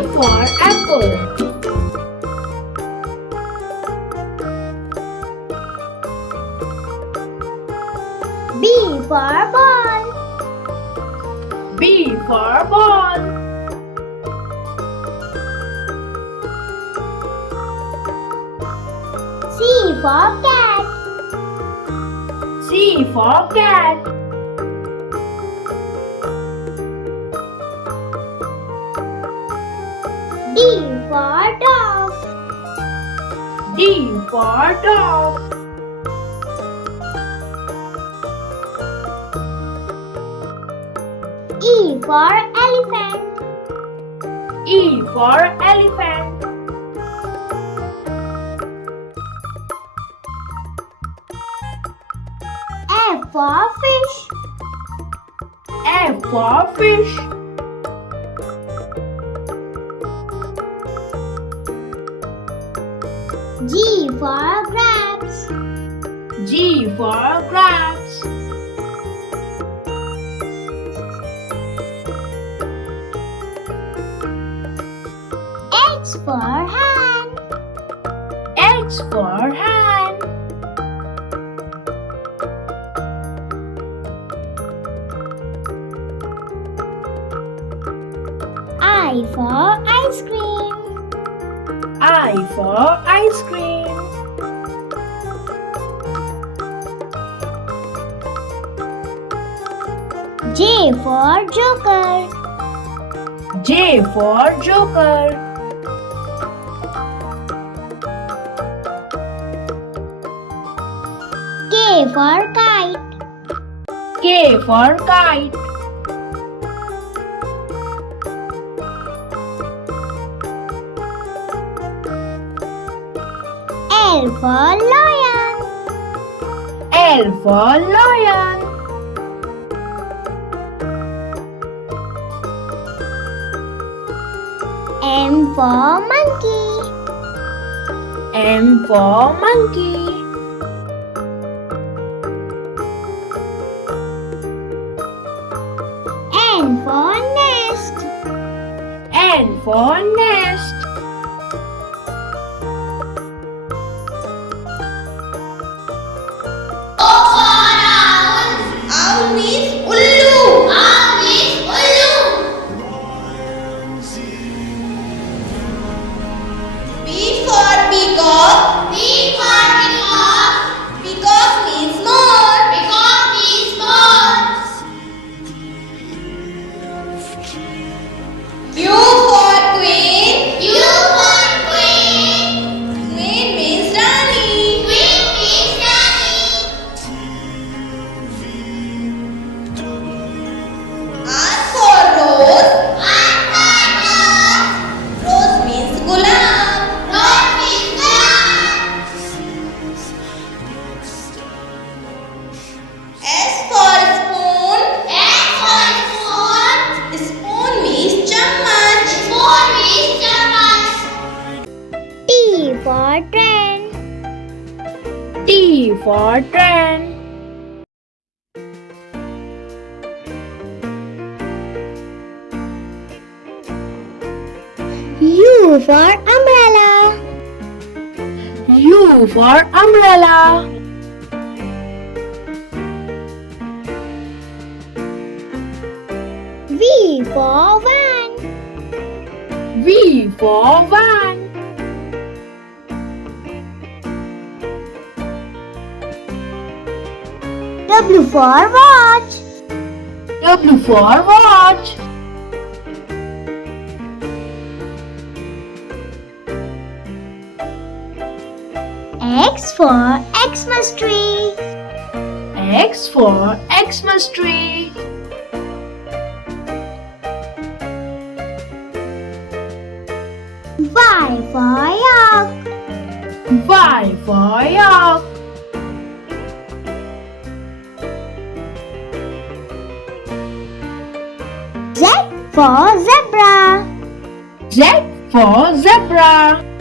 for apple. B for ball. B for ball. C for cat. C for cat. D for dog. D for dog. E for elephant. E for elephant. F for fish. F for fish. G for grapes. G for grapes. H for hand. H for hand. I for ice cream. I for ice cream. J for joker. J for joker. K for kite. K for kite. L for lion. L for lion. M for monkey. M for monkey. N for nest. N for nest. Owl means Ullu. Owl means Ullu. B for peacock. B for peacock. Peacock means more. Peacock means more. Q for queen. Q for queen. Queen means Rani. Queen means Rani. R for rose. R for rose. Rose means gulab. Rose means gulab. S for spoon. S for spoon. Spoon means chammach. Spoon means chammach. T for train. T for train. U for umbrella. U for umbrella. V for van. V for van. W for watch. W for watch. X for Xmas tree. X for Xmas tree. Y for yak. Y for yak. Z for zebra. Z for zebra.